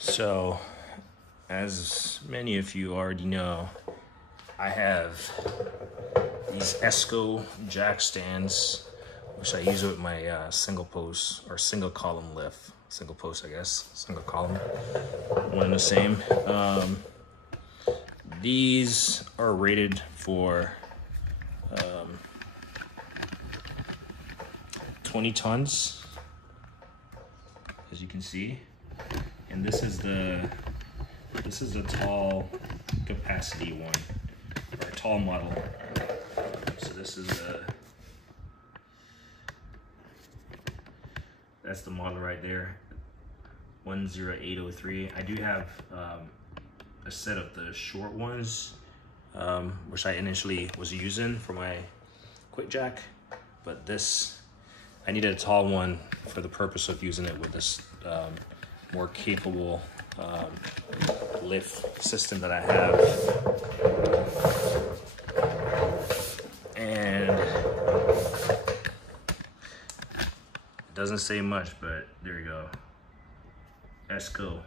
So, as many of you already know, I have these ESCO jack stands, which I use with my single post or single column lift. Single post, I guess. Single column. One and the same. These are rated for 20 tons, as you can see. And this is the tall capacity one, or tall model. So this is that's the model right there, 10803. I do have a set of the short ones, which I initially was using for my quick jack, but this, I needed a tall one for the purpose of using it with this more capable lift system that I have. And it doesn't say much, but there you go. ESCO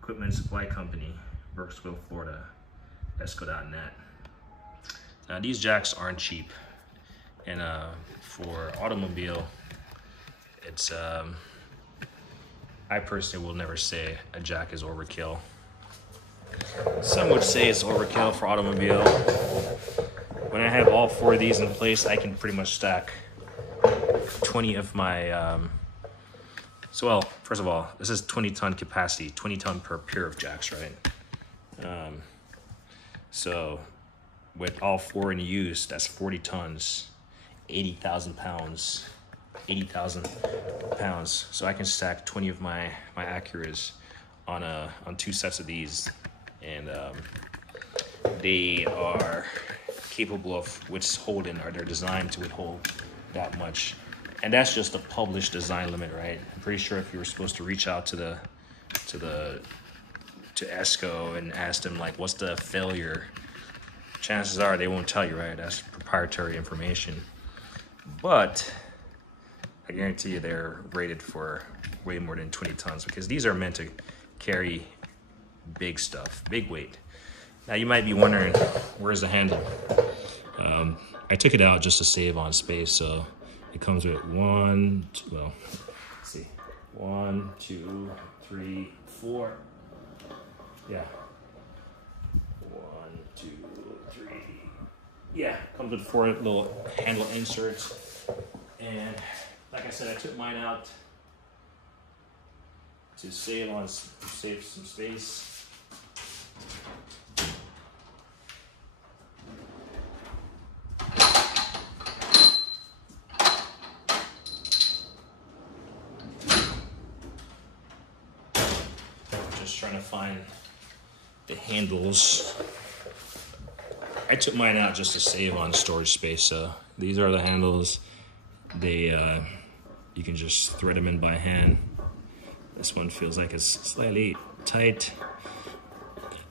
Equipment Supply Company, Burkesville, Florida, esco.net. Now these jacks aren't cheap, and for automobile, it's I personally will never say a jack is overkill. Some would say it's overkill for automobile. When I have all four of these in place, I can pretty much stack 20 of my so, well, first of all, this is 20 ton capacity, 20 ton per pair of jacks, right? So with all four in use, that's 40 tons, 80,000 pounds, 80,000 pounds. So I can stack 20 of my Acuras on two sets of these, and they are capable of withholding, or they're designed to withhold that much. And that's just the published design limit, right? I'm pretty sure if you were supposed to reach out to ESCO and ask them, like, what's the failure, chances are they won't tell you, right? That's proprietary information. But I guarantee you they're rated for way more than 20 tons, because these are meant to carry big stuff, big weight. Now you might be wondering, where's the handle? I took it out just to save on space, so it comes with one, well, let's see, 1, 2, 3, 4. Yeah. 1, 2, 3. Yeah, comes with 4 little handle inserts. And like I said, I took mine out to save some space. Just trying to find the handles. I took mine out just to save on storage space. So these are the handles. They you can just thread them in by hand. This one feels like it's slightly tight,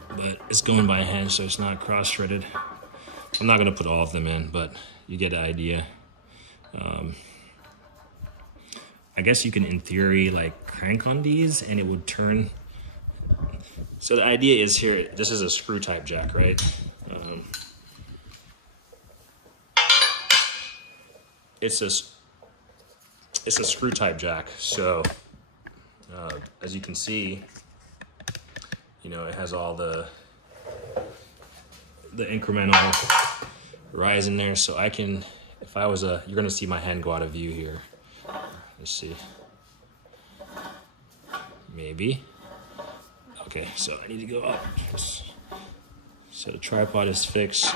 but it's going by hand, so it's not cross-threaded. I'm not gonna put all of them in, but you get the idea. I guess you can, in theory, like crank on these and it would turn. So the idea is here, this is a screw type jack, right? It's a screw type jack. So as you can see, you know, it has all the incremental rise in there. So I can, if I was you're gonna see my hand go out of view here. Let's see, maybe. Okay, so I need to go up. So the tripod is fixed,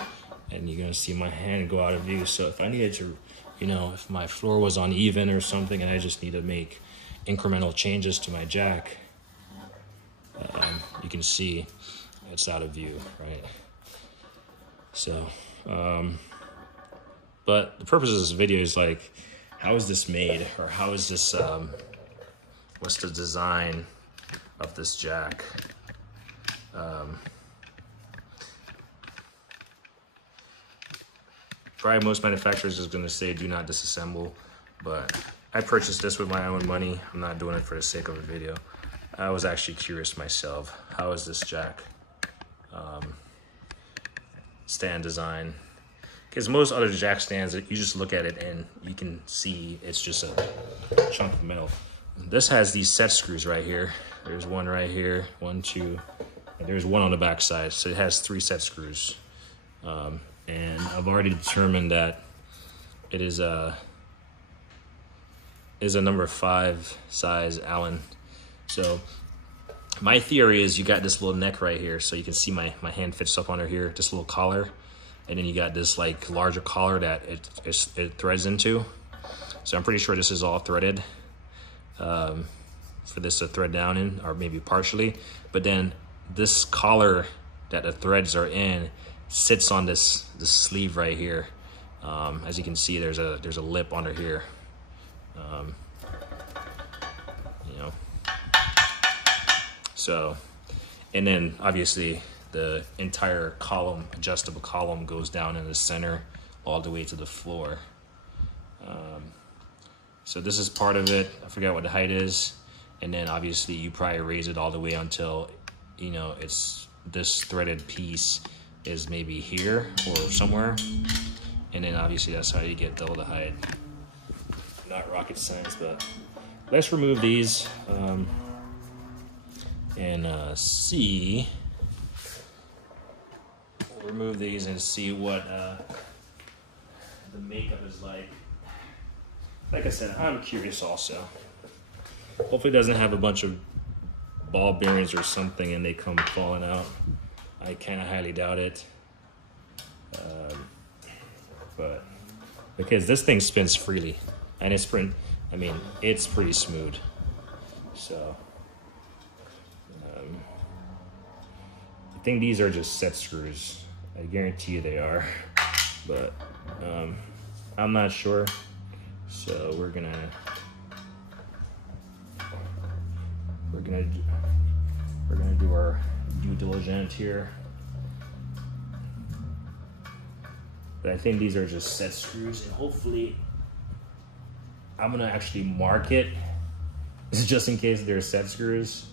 and you're gonna see my hand go out of view. So if I needed to, you know, if my floor was uneven or something and I just need to make incremental changes to my jack, you can see it's out of view, right? So, but the purpose of this video is like, how is this made? Or how is this, what's the design of this jack? Probably most manufacturers is going to say do not disassemble, but I purchased this with my own money. I'm not doing it for the sake of a video. I was actually curious myself. How is this jack stand design? Because most other jack stands, you just look at it and you can see it's just a chunk of metal. This has these set screws right here. There's one right here, 1, 2, and there's one on the back side. So it has 3 set screws. And I've already determined that it is a number 5 size Allen. So my theory is you got this little neck right here, so you can see my hand fits up under here, this little collar, and then you got this like larger collar that it threads into. So I'm pretty sure this is all threaded for this to thread down in, or maybe partially. But then this collar that the threads are in sits on this sleeve right here. As you can see, there's a lip under here. You know. So, and then obviously the entire column, adjustable column, goes down in the center all the way to the floor. So this is part of it. I forgot what the height is. And then obviously you probably raise it all the way until, you know, it's this threaded piece is maybe here or somewhere. And then obviously that's how you get double the height. Not rocket science, but let's remove these and see. We'll remove these and see what the makeup is like. Like I said, I'm curious also. Hopefully it doesn't have a bunch of ball bearings or something and they come falling out. I kind of highly doubt it. But because this thing spins freely and it's it's pretty smooth. So I think these are just set screws. I guarantee you they are, but I'm not sure. So we're gonna do our due diligence here. But I think these are just set screws, and hopefully I'm gonna actually mark it just in case they're set screws.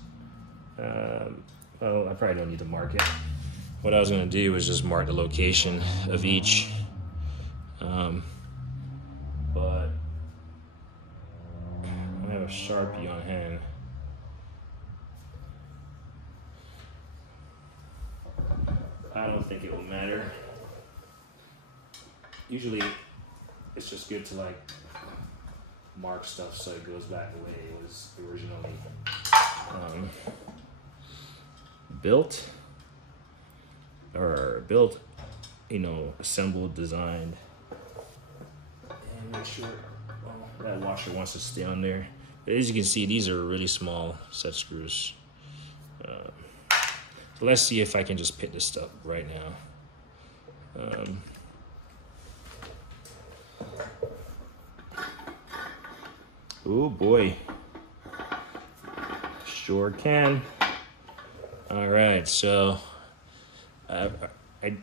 Well, I probably don't need to mark it. What I was gonna do was just mark the location of each. But I have a Sharpie on hand. I don't think it will matter. Usually it's just good to like mark stuff so it goes back the way it was originally built, you know, assembled, designed. And make sure that washer wants to stay on there. But as you can see, these are really small set screws. So let's see if I can just pit this up right now. Oh boy, sure can. All right, so I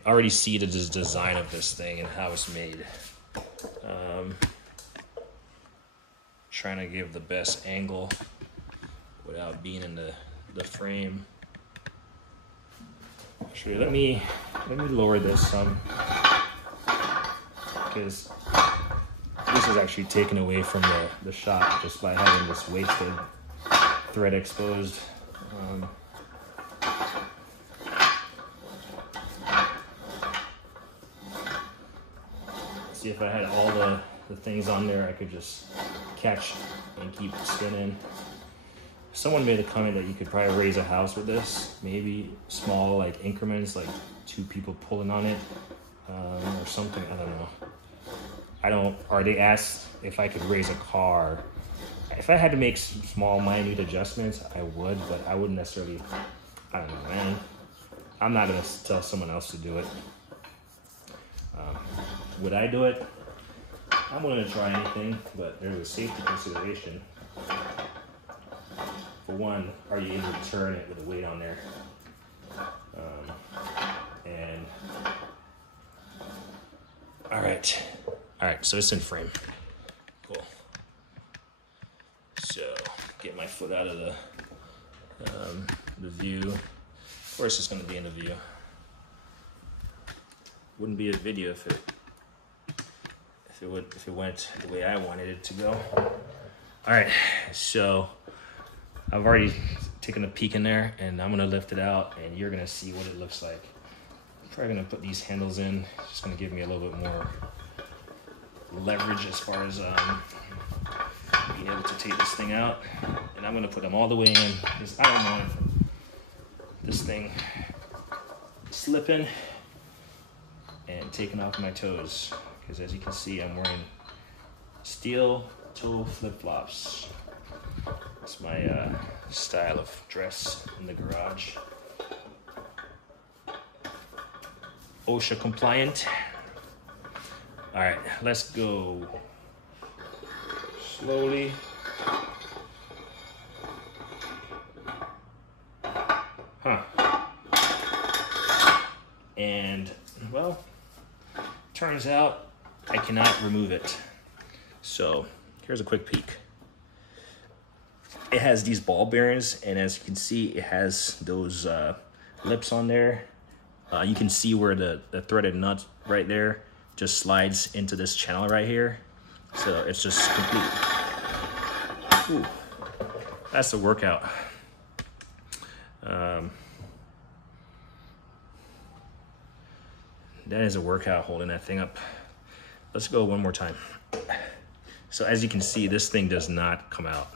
already see the design of this thing and how it's made. Trying to give the best angle without being in the frame. Actually, let me lower this some, because this is actually taken away from the shot just by having this wasted thread exposed. See, if I had all the things on there, I could just catch and keep spinning. Someone made a comment that you could probably raise a house with this, maybe small like increments, like 2 people pulling on it or something. I don't know. Or they asked if I could raise a car. If I had to make small, minute adjustments, I would, but I wouldn't necessarily. I don't know, man. I'm not gonna tell someone else to do it. Would I do it? I'm willing to try anything, but there's a safety consideration. For one, are you able to turn it with the weight on there? And all right, so it's in frame. Cool. So get my foot out of the view. Of course it's gonna be in the view. Wouldn't be a video if it went the way I wanted it to go. All right, so I've already taken a peek in there, and I'm gonna lift it out, and you're gonna see what it looks like. I'm probably gonna put these handles in. It's just gonna give me a little bit more leverage as far as being able to take this thing out. And I'm gonna put them all the way in because I don't want this thing slipping and taking off my toes. Because as you can see, I'm wearing steel toe flip-flops. It's my style of dress in the garage. OSHA compliant. All right, let's go slowly. And well, turns out I cannot remove it. So here's a quick peek. It has these ball bearings, and as you can see, it has those lips on there. You can see where the threaded nut right there just slides into this channel right here. So it's just complete. Ooh, that's a workout. That is a workout holding that thing up. Let's go one more time. So as you can see, this thing does not come out.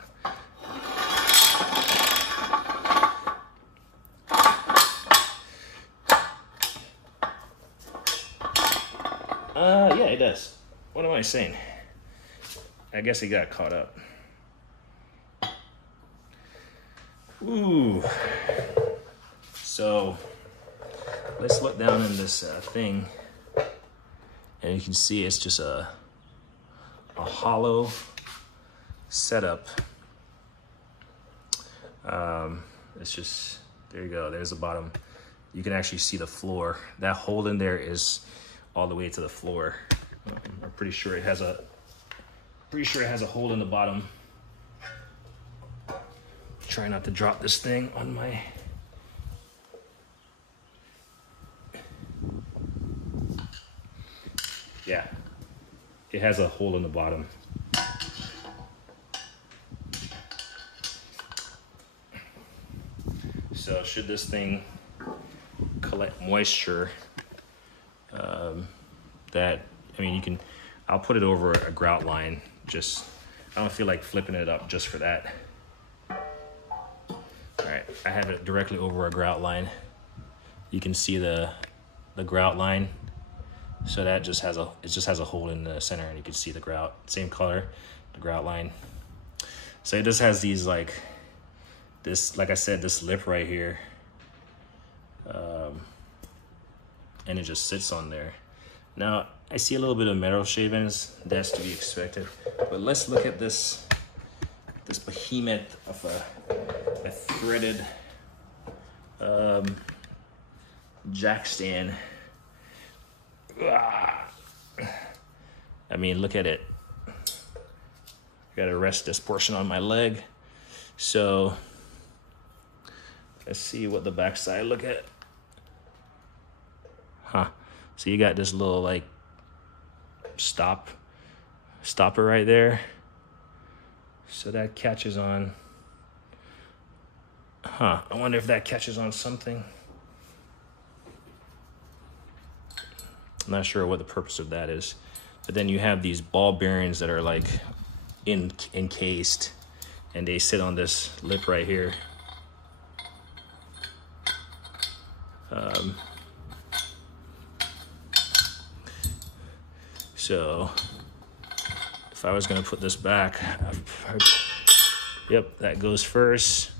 Yeah, it does. What am I saying? I guess it got caught up. Ooh. So let's look down in this thing, and you can see it's just a hollow setup. It's just, there you go, there's the bottom. You can actually see the floor. That hole in there is all the way to the floor. I'm pretty sure it has a hole in the bottom. Try not to drop this thing on my yeah, it has a hole in the bottom. So should this thing collect moisture, I'll put it over a grout line. Just, I don't feel like flipping it up just for that. All right, I have it directly over a grout line. You can see the grout line. So that just has a hole in the center, and you can see the grout, same color, the grout line. So it just has these like I said, this lip right here, and it just sits on there. Now I see a little bit of metal shavings. That's to be expected. But let's look at this behemoth of a threaded jack stand. I mean, look at it. Gotta rest this portion on my leg. So let's see what the backside look at. So you got this little like stopper right there. So that catches on. I wonder if that catches on something. I'm not sure what the purpose of that is. But then you have these ball bearings that are like encased, and they sit on this lip right here. So if I was gonna put this back, yep, that goes first.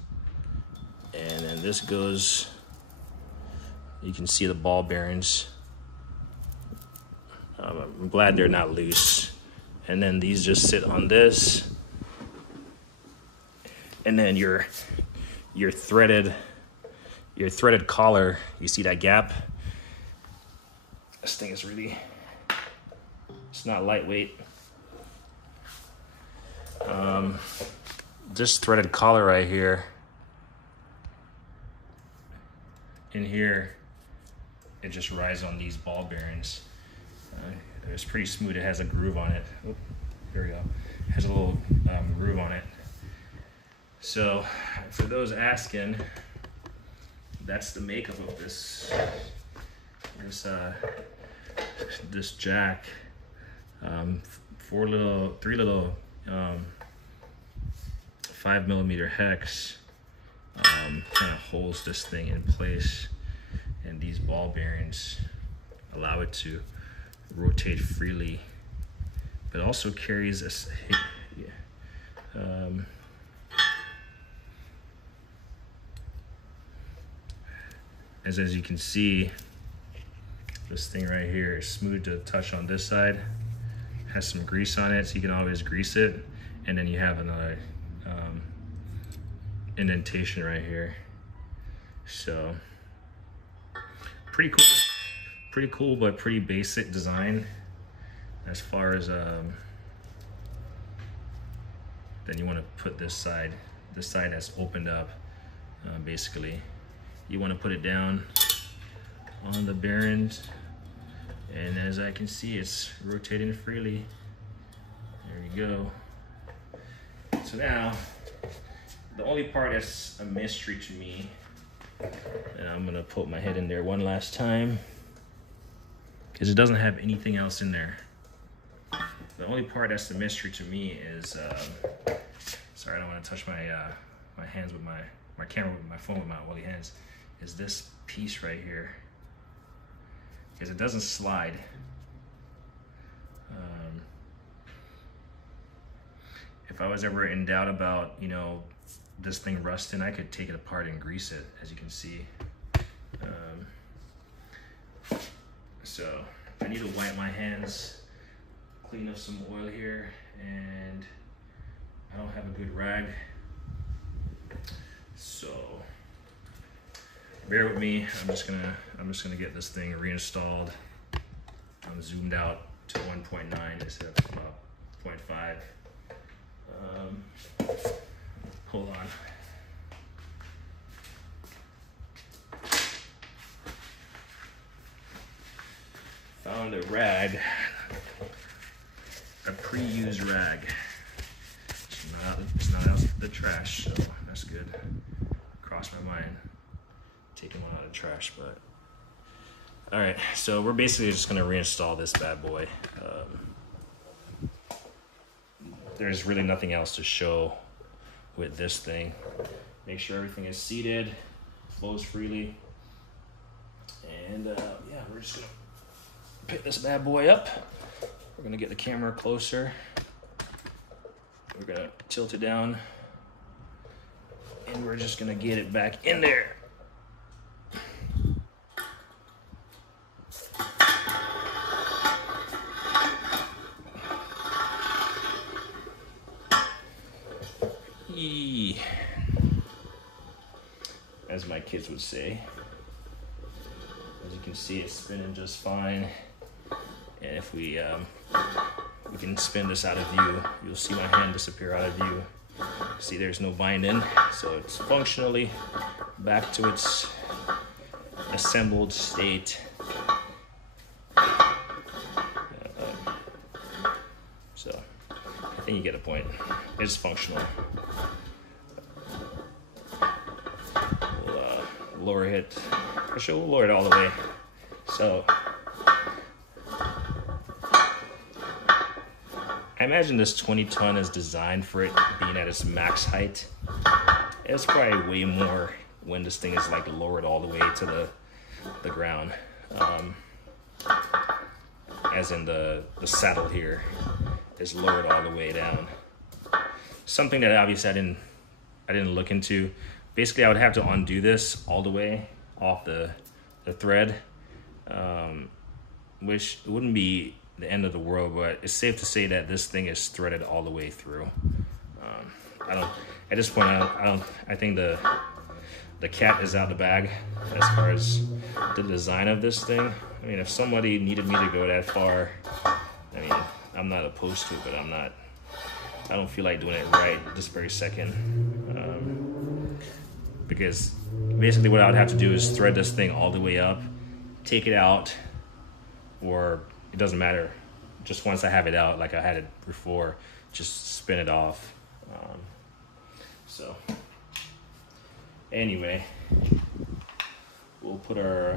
And then this goes, you can see the ball bearings. I'm glad they're not loose. And then these just sit on this. And then your threaded collar, you see that gap? This thing is really, it's not lightweight. this threaded collar right here, in here, it just rides on these ball bearings. It's pretty smooth. It has a groove on it. Oh, here we go. It has a little groove on it. So for those asking, that's the makeup of this jack. Three little 5mm hex kind of holds this thing in place, and these ball bearings allow it to rotate freely, but also carries a as you can see, this thing right here is smooth to touch on this side, has some grease on it, so you can always grease it, and then you have another indentation right here. So pretty cool, but pretty basic design as far as then you want to put this side that's opened up. Basically you want to put it down on the bearings, and as I can see, it's rotating freely. There you go. So now the only part that's a mystery to me, and I'm gonna put my head in there one last time because it doesn't have anything else in there. The only part that's a mystery to me is, sorry, I don't want to touch my my hands with my camera with my phone with my woolly hands, is this piece right here, because it doesn't slide. If I was ever in doubt about, you know, this thing rusting, I could take it apart and grease it, as you can see. So I need to wipe my hands, clean up some oil here, and I don't have a good rag, so bear with me. I'm just gonna get this thing reinstalled. I'm zoomed out to 1.9 instead of about 0.5. Hold on. Found a rag, a pre-used rag. It's not out of the trash, so that's good. Crossed my mind taking one out of the trash, but all right. So we're basically just gonna reinstall this bad boy. There's really nothing else to show with this thing. Make sure everything is seated, flows freely, and yeah, we're just gonna pick this bad boy up. We're gonna get the camera closer. We're gonna tilt it down, and we're just gonna get it back in there. As my kids would say. As you can see, it's spinning just fine. And if we can spin this out of view, you'll see my hand disappear out of view. See, there's no binding, so it's functionally back to its assembled state. So I think you get a point. It's functional. Lower it. Actually, we'll lower it all the way. So I imagine this 20-ton is designed for it being at its max height. It's probably way more when this thing is like lowered all the way to the ground. As in the saddle here is lowered all the way down. Something that obviously I didn't look into. Basically, I would have to undo this all the way off the thread, which wouldn't be the end of the world, but it's safe to say that this thing is threaded all the way through. At this point, I think the cat is out of the bag as far as the design of this thing. I mean, if somebody needed me to go that far, I mean, I'm not opposed to it, but I'm not I don't feel like doing it right this very second. Because basically what I would have to do is thread this thing all the way up, take it out, or it doesn't matter. Just once I have it out, like I had it before, just spin it off. So anyway, we'll put our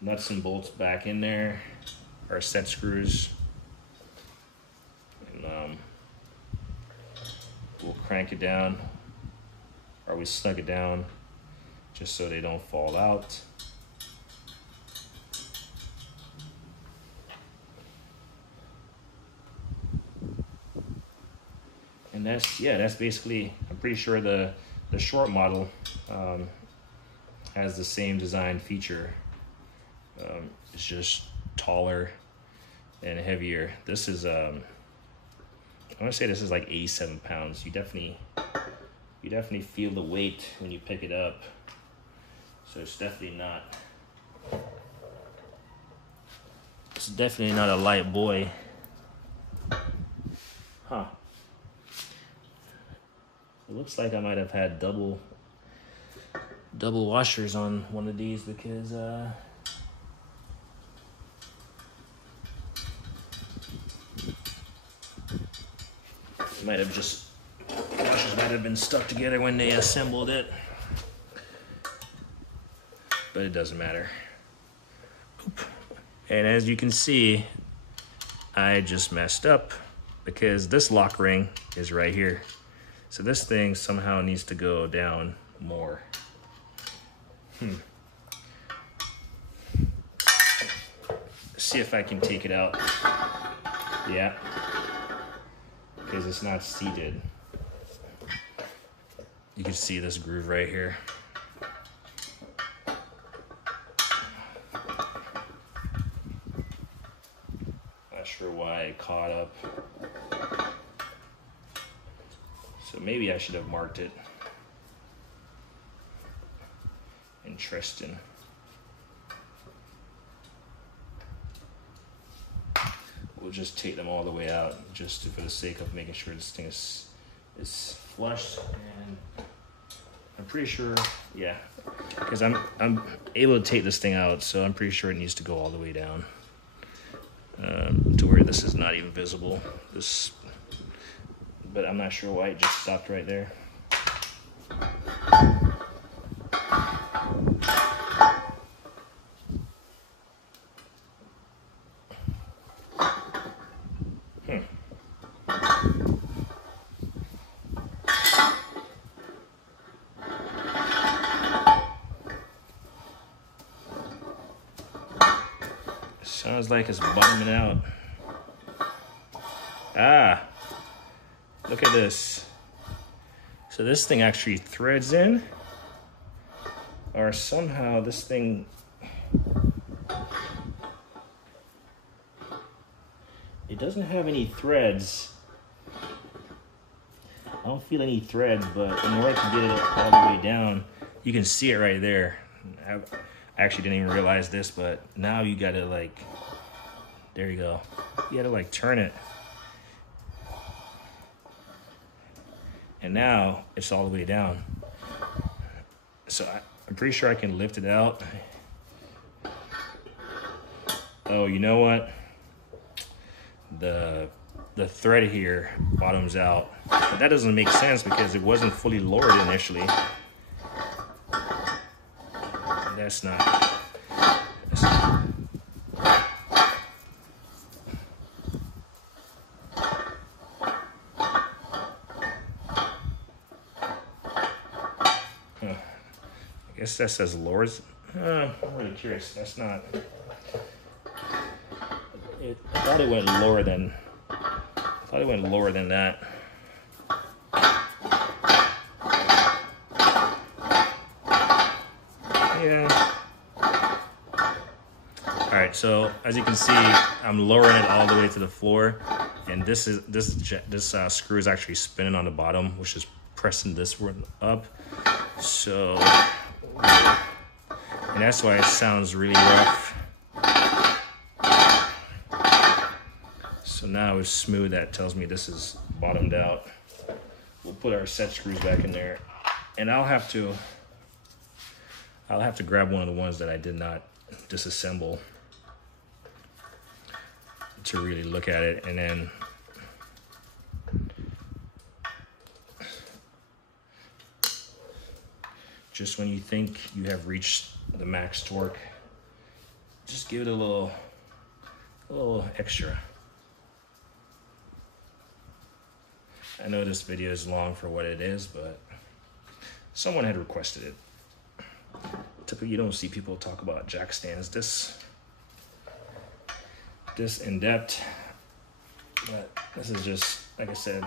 nuts and bolts back in there, our set screws, and we'll crank it down, or we snug it down just so they don't fall out. And that's basically, I'm pretty sure the short model has the same design feature. It's just taller and heavier. This is, I want to say this is like 87 pounds. You definitely feel the weight when you pick it up. So it's definitely not a light boy. Huh. It looks like I might have had double washers on one of these, because washers might have been stuck together when they assembled it, but it doesn't matter. Oop. And as you can see, I just messed up because this lock ring is right here. So this thing somehow needs to go down more. See if I can take it out. Yeah, because it's not seated. You can see this groove right here. Not sure why it caught up. So maybe I should have marked it. Interesting. We'll just take them all the way out, just for the sake of making sure this thing is flush. And I'm pretty sure, yeah, because I'm able to take this thing out, so I'm pretty sure it needs to go all the way down to where this is not even visible. But I'm not sure why it just stopped right there. Sounds like it's bottoming out. Ah, look at this. So this thing actually threads in, or somehow this thing, it doesn't have any threads. I don't feel any threads, but in order to get it all the way down, you can see it right there. I actually didn't even realize this, but now you gotta like, there you go. You gotta like turn it. And now it's all the way down. So I'm pretty sure I can lift it out. Oh, you know what? The thread here bottoms out. But that doesn't make sense because it wasn't fully lowered initially. That's not. I guess that says lowers. I'm really curious. That's not. I thought it went lower than. That. Yeah. All right. So as you can see, I'm lowering it all the way to the floor, and this screw is actually spinning on the bottom, which is pressing this one up. So, and that's why it sounds really rough. So now it's smooth. That tells me this is bottomed out. We'll put our set screws back in there, and I'll have to grab one of the ones that I did not disassemble to really look at it, and then just when you think you have reached the max torque, just give it a little extra. I know this video is long for what it is, but someone had requested it. Typically, you don't see people talk about jack stands this in depth, but this is just, like I said,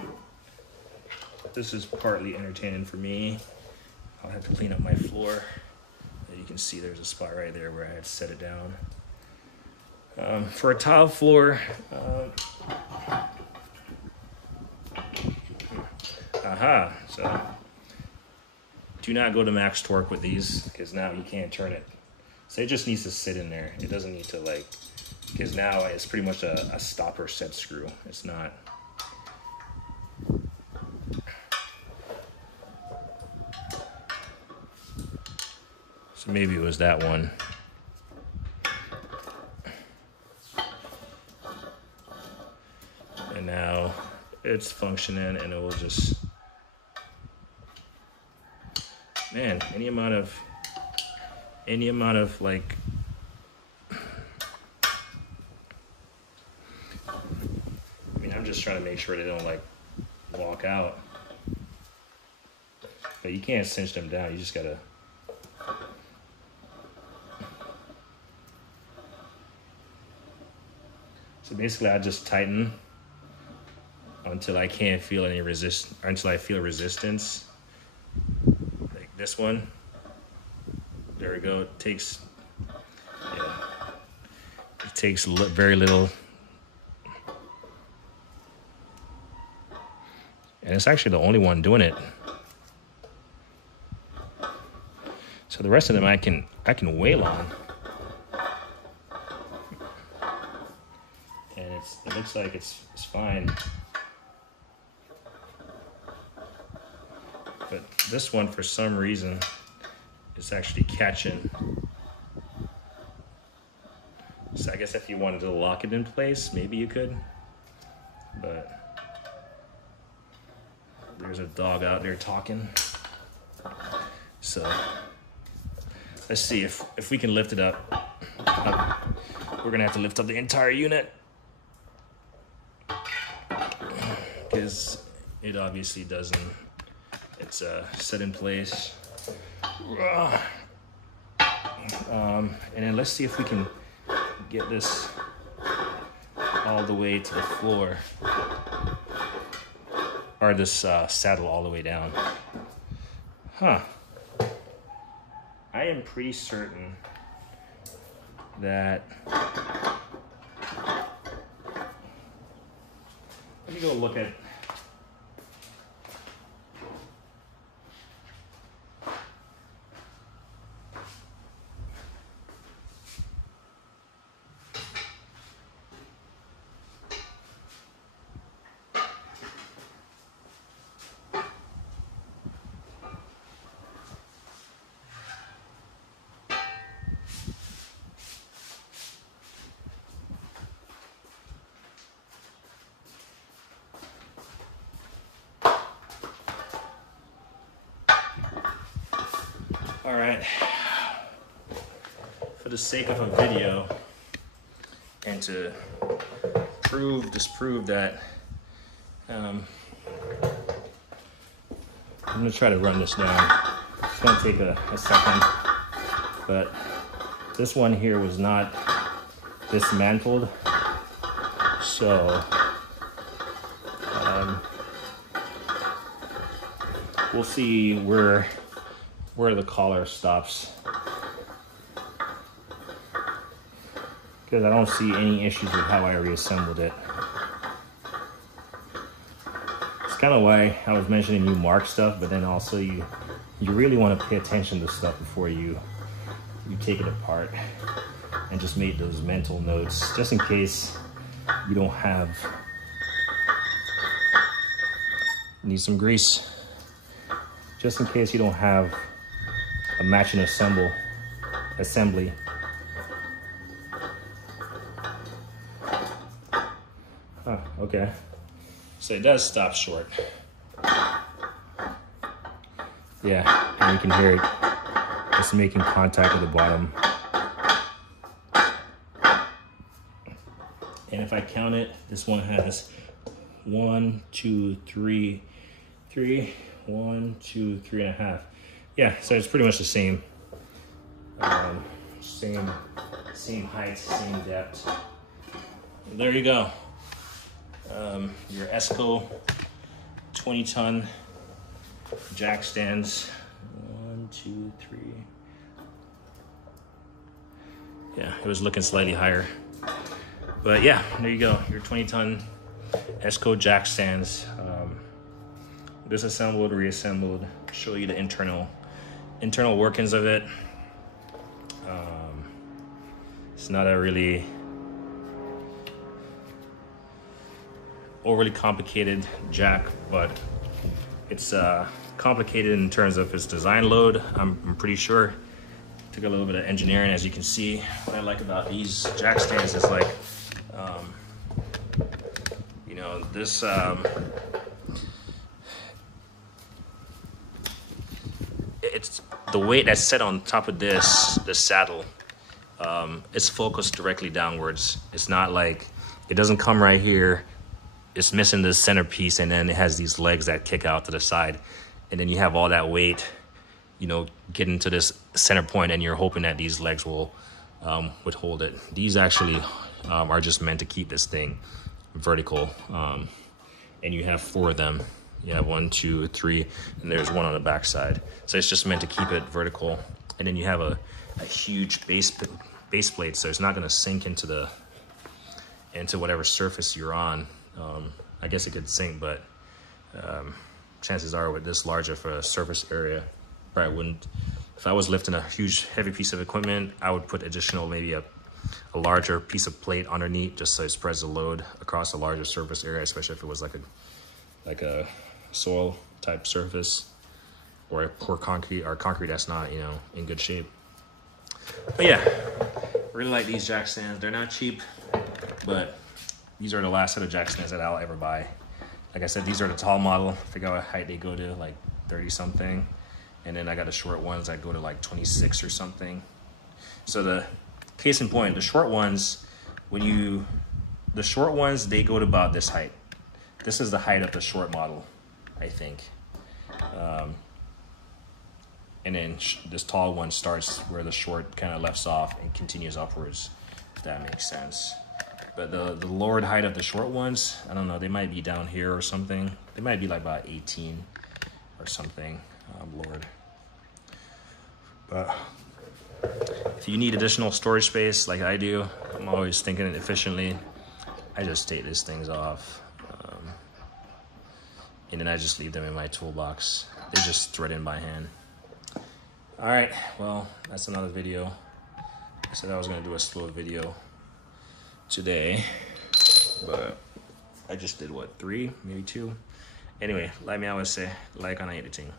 this is partly entertaining for me. I'll have to clean up my floor. As you can see, there's a spot right there where I had to set it down. For a tile floor, so do not go to max torque with these, because now you can't turn it. So it just needs to sit in there. It doesn't need to, like, because now it's pretty much a stopper set screw. It's not. So maybe it was that one. And now it's functioning, and it will just, man, any amount of like, I mean, I'm just trying to make sure they don't like walk out. But you can't cinch them down. You just gotta. So basically, I just tighten until I can't feel any until I feel resistance. Like this one. There we go. It takes very little. And it's actually the only one doing it. So the rest of them I can wail on. And it looks like it's fine. But this one, for some reason, is actually catching. So I guess if you wanted to lock it in place, maybe you could. But there's a dog out there talking. So let's see if we can lift it up. We're gonna have to lift up the entire unit, because it obviously doesn't. It's set in place. And then let's see if we can get this all the way to the floor, or this saddle all the way down. Huh. I am pretty certain that, let me go look at, all right, for the sake of a video and to disprove that, I'm gonna try to run this down. It's gonna take a second, but this one here was not dismantled, so we'll see where the collar stops, because I don't see any issues with how I reassembled it. It's kind of why I was mentioning you mark stuff, but then also you really want to pay attention to stuff before you take it apart, and just make those mental notes just in case you don't have Need some grease, just in case you don't have a matching assembly. Huh, okay. So it does stop short. Yeah, and you can hear it just making contact with the bottom. And if I count it, this one has 1, 2, 3, 1, 2, 3.5. Yeah, so it's pretty much the same. Same height, same depth. There you go. Your ESCO 20-ton jack stands. 1, 2, 3. Yeah, it was looking slightly higher. But yeah, there you go. Your 20-ton ESCO jack stands. Disassembled, reassembled. Show you the internal workings of it. It's not a really overly complicated jack, but it's complicated in terms of its design load. I'm pretty sure. Took a little bit of engineering, as you can see. What I like about these jack stands is like, you know, this it's the weight that's set on top of this saddle. It's focused directly downwards. It's not like, it doesn't come right here. It's missing this centerpiece, and then it has these legs that kick out to the side, and then you have all that weight, you know, getting to this center point, and you're hoping that these legs will withhold it. These actually are just meant to keep this thing vertical, and you have 4 of them. You have 1, 2, 3, and there's one on the back side. So it's just meant to keep it vertical, and then you have a huge base plate, so it's not going to sink into whatever surface you're on. I guess it could sink, but chances are with this large of a surface area, probably wouldn't. If I was lifting a huge heavy piece of equipment, I would put additional, maybe a larger piece of plate underneath, just so it spreads the load across a larger surface area, especially if it was like a soil type surface, or poor concrete, or concrete that's not, you know, in good shape. But yeah, really like these jack stands. They're not cheap, but these are the last set of jack stands that I'll ever buy. Like I said, these are the tall model. I forget what height they go to, like 30 something. And then I got the short ones that go to like 26 or something. So the case in point, the short ones, the short ones, they go to about this height. This is the height of the short model, I think. And then this tall one starts where the short kind of lefts off and continues upwards, if that makes sense. But the lowered height of the short ones, I don't know, they might be down here or something. They might be like about 18 or something lowered. But if you need additional storage space like I do, I'm always thinking efficiently, I just take these things off. And then I just leave them in my toolbox. They just thread in by hand. All right, well, that's another video. I said I was gonna do a slow video today, but I just did what, 3, maybe 2. Anyway, like me always say, like on editing.